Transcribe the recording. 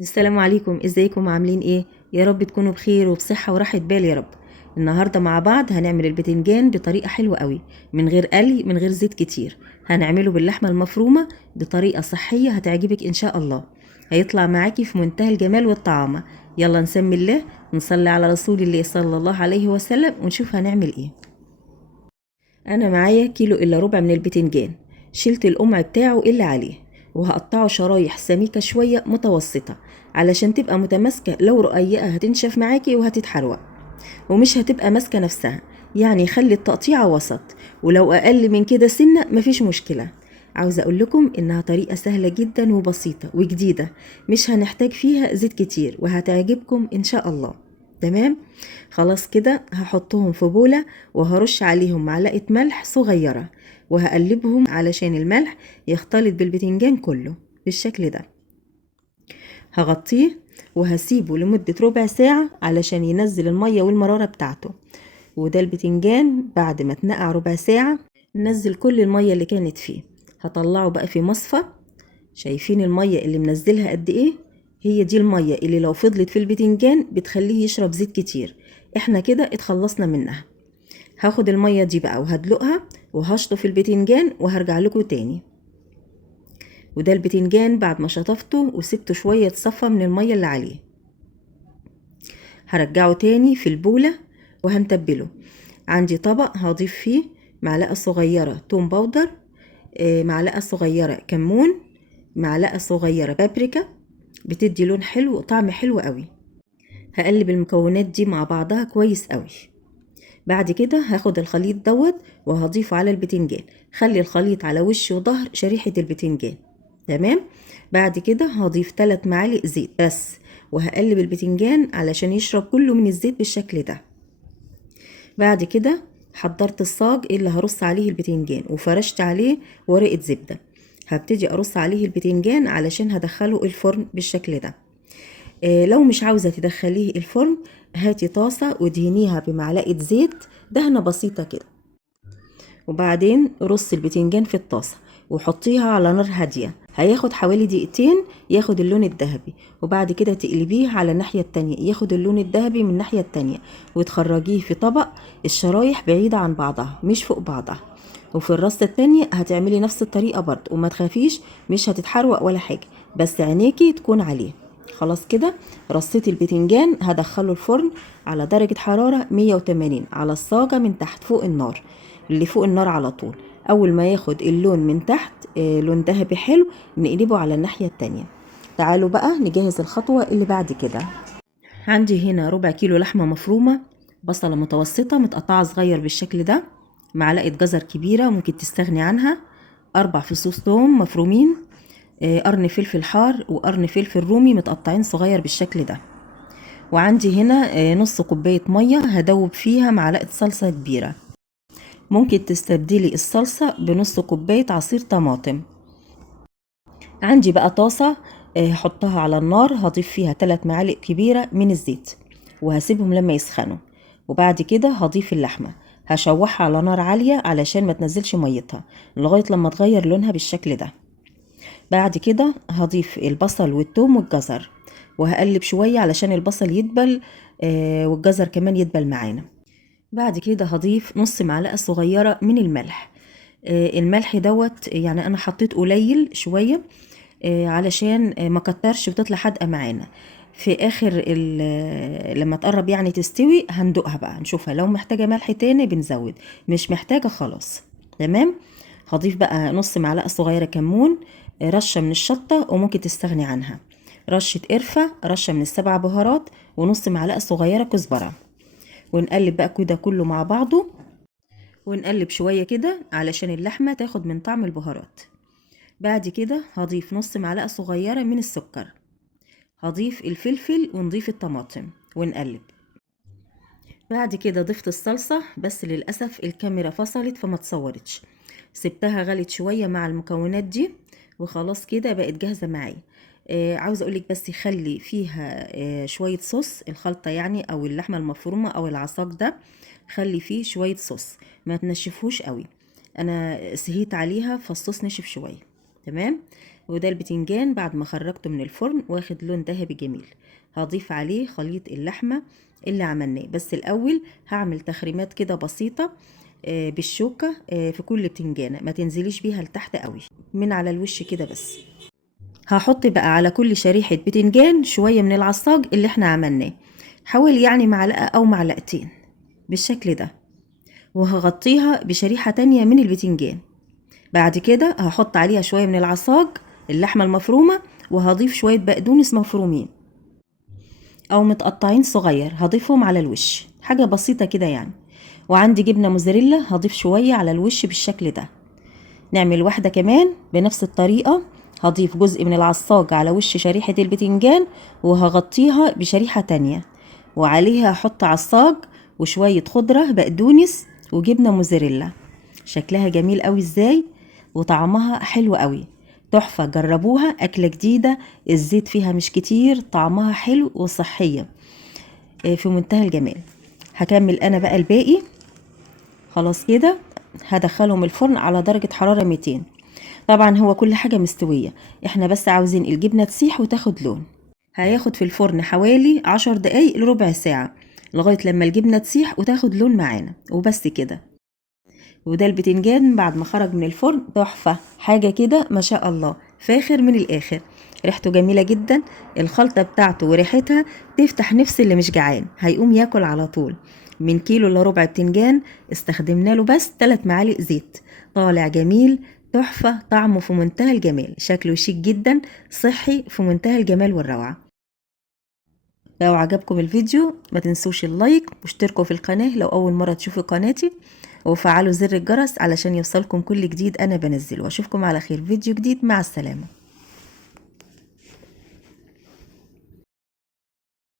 السلام عليكم، ازيكم عاملين ايه؟ يا رب تكونوا بخير وبصحة وراحة بال يا رب. النهاردة مع بعض هنعمل البتنجان بطريقة حلوة قوي، من غير قلي، من غير زيت كتير. هنعمله باللحمة المفرومة بطريقة صحية هتعجبك ان شاء الله. هيطلع معاكي في منتهى الجمال والطعامة. يلا نسمي الله ونصلي على رسول الله صلى الله عليه وسلم ونشوف هنعمل ايه. انا معايا كيلو الا ربع من البتنجان. شلت القمع بتاعه اللي عليه، وهقطعه شرايح سميكة شوية متوسطة علشان تبقى متماسكة. لو رقيقة هتنشف معاكي وهتتحروق ومش هتبقى ماسكة نفسها. يعني خلي التقطيعة وسط، ولو اقل من كده سنة مفيش مشكلة. عاوزة اقول لكم انها طريقة سهلة جدا وبسيطة وجديدة، مش هنحتاج فيها زيت كتير وهتعجبكم ان شاء الله. تمام. خلاص كده هحطهم في بولة وهرش عليهم معلقة ملح صغيرة، وهقلبهم علشان الملح يختلط بالبتنجان كله بالشكل ده. هغطيه وهسيبه لمدة ربع ساعة علشان ينزل المية والمرارة بتاعته. وده البتنجان بعد ما اتنقع ربع ساعة نزل كل المية اللي كانت فيه. هطلعه بقى في مصفى. شايفين المية اللي منزلها قد ايه؟ هي دي المية اللي لو فضلت في البتنجان بتخليه يشرب زيت كتير. احنا كده اتخلصنا منها. هاخد المية دي بقى وهدلقها وهشطف البتنجان وهرجع لكم تاني. وده البتنجان بعد ما شطفته وسبته شوية يتصفى من المية اللي عليه. هرجعه تاني في البولة وهنتبله. عندي طبق هضيف فيه معلقة صغيرة توم باودر، معلقة صغيرة كمون، معلقة صغيرة بابريكا، بتدي لون حلو وطعم حلو قوي. هقلب المكونات دي مع بعضها كويس قوي. بعد كده هاخد الخليط دوت وهضيفه على البتنجان. خلي الخليط على وش وظهر شريحة البتنجان. تمام. بعد كده هضيف 3 معالق زيت بس، وهقلب البتنجان علشان يشرب كله من الزيت بالشكل ده. بعد كده حضرت الصاج اللي هرص عليه البتنجان وفرشت عليه ورقة زبدة. هبتدي ارص عليه البتنجان علشان هدخله الفرن بالشكل ده. لو مش عاوزة تدخليه الفرن، هاتي طاسة ودهنيها بمعلقة زيت، دهنة بسيطة كده. وبعدين رصي البتنجان في الطاسة وحطيها على نار هادية. هياخد حوالي دقيقتين ياخد اللون الذهبي، وبعد كده تقلبيه على الناحية التانية ياخد اللون الذهبي من الناحية التانية، وتخرجيه في طبق. الشرايح بعيدة عن بعضها مش فوق بعضها. وفي الرصة التانية هتعملي نفس الطريقة برضه وما تخافيش، مش هتتحروق ولا حاجة، بس عينيكي تكون عليه. خلاص كده رصيت البتنجان هدخله الفرن على درجة حرارة 180 على الصاجة من تحت فوق النار، اللي فوق النار على طول. اول ما ياخد اللون من تحت لون ذهبي حلو نقلبه على الناحية التانية. تعالوا بقى نجهز الخطوة اللي بعد كده. عندي هنا ربع كيلو لحمة مفرومة، بصلة متوسطة متقطعة صغير بالشكل ده، معلقة جزر كبيرة ممكن تستغني عنها، 4 فصوص ثوم مفرومين، قرن فلفل حار وقرن فلفل رومي متقطعين صغير بالشكل ده. وعندي هنا نص كوباية مية هدوب فيها معلقة صلصة كبيرة. ممكن تستبدلي الصلصة بنص كوباية عصير طماطم. عندي بقى طاسة هحطها على النار، هضيف فيها 3 معالق كبيرة من الزيت وهسيبهم لما يسخنوا. وبعد كده هضيف اللحمة، هشوحها على نار عالية علشان ما تنزلش ميتها لغاية لما تغير لونها بالشكل ده. بعد كده هضيف البصل والثوم والجزر وهقلب شوية علشان البصل يدبل والجزر كمان يدبل معانا. بعد كده هضيف نص معلقة صغيرة من الملح. الملح دوت يعني انا حطيت قليل شوية علشان ما كترش وتطلع حادقة معانا. في اخر لما تقرب يعني تستوي هندوقها بقى نشوفها، لو محتاجة ملح تاني بنزود، مش محتاجة خلاص. تمام. هضيف بقى نص معلقة صغيرة كمون، رشة من الشطة وممكن تستغني عنها، رشة قرفة، رشة من السبع بهارات، ونص معلقة صغيرة كزبرة. ونقلب بقى كده كله مع بعضه، ونقلب شوية كده علشان اللحمة تاخد من طعم البهارات. بعد كده هضيف نص معلقة صغيرة من السكر، هضيف الفلفل ونضيف الطماطم ونقلب. بعد كده ضفت الصلصة، بس للأسف الكاميرا فصلت فما تصورتش. سبتها غلت شوية مع المكونات دي وخلاص كده بقت جاهزة معايا. عاوزة اقولك بس يخلي فيها شوية صوص الخلطة يعني، او اللحمة المفرومة او العصاق ده، خلي فيه شوية صوص، ما تنشفهوش قوي. انا سهيت عليها فالصوص نشف شوية. تمام. وده البتنجان بعد ما خرجته من الفرن واخد لون ذهبي جميل. هضيف عليه خليط اللحمة اللي عملناه، بس الأول هعمل تخريمات كده بسيطة بالشوكة في كل بتنجانة، ما تنزليش بيها لتحت قوي، من على الوش كده بس. هحط بقى على كل شريحة بتنجان شوية من العصاج اللي احنا عملناه، حوالي يعني معلقة أو معلقتين بالشكل ده، وهغطيها بشريحة تانية من البتنجان. بعد كده هحط عليها شوية من العصاج اللحمة المفرومة، وهضيف شوية بقدونس مفرومين أو متقطعين صغير، هضيفهم على الوش، حاجة بسيطة كده يعني. وعندي جبنة موزاريلا هضيف شوية على الوش بالشكل ده. نعمل واحدة كمان بنفس الطريقة، هضيف جزء من العصاج على وش شريحة البتنجان وهغطيها بشريحة تانية، وعليها هحط عصاج وشوية خضرة بقدونس وجبنة موزاريلا. شكلها جميل قوي ازاي، وطعمها حلو قوي، تحفة. جربوها، أكلة جديدة، الزيت فيها مش كتير، طعمها حلو وصحية في منتهى الجمال. هكمل أنا بقى الباقي. خلاص كده هدخلهم الفرن على درجة حرارة 200. طبعا هو كل حاجة مستوية، احنا بس عاوزين الجبنة تسيح وتاخد لون. هياخد في الفرن حوالي 10 دقايق لربع ساعة، لغاية لما الجبنة تسيح وتاخد لون معانا، وبس كده. وده البتنجان بعد ما خرج من الفرن، تحفة، حاجة كده ما شاء الله، فاخر من الآخر، ريحته جميلة جدا. الخلطة بتاعته وريحتها تفتح نفس اللي مش جعان، هيقوم ياكل على طول. من كيلو الا ربع بتنجان استخدمنا له بس 3 معالق زيت، طالع جميل، تحفة، طعمه في منتهى الجمال، شكله شيك جدا، صحي في منتهى الجمال والروعة. لو عجبكم الفيديو ما تنسوش اللايك واشتركوا في القناة لو أول مرة تشوفوا قناتي، وفعلوا زر الجرس علشان يوصلكم كل جديد أنا بنزله. واشوفكم على خير فيديو جديد، مع السلامة.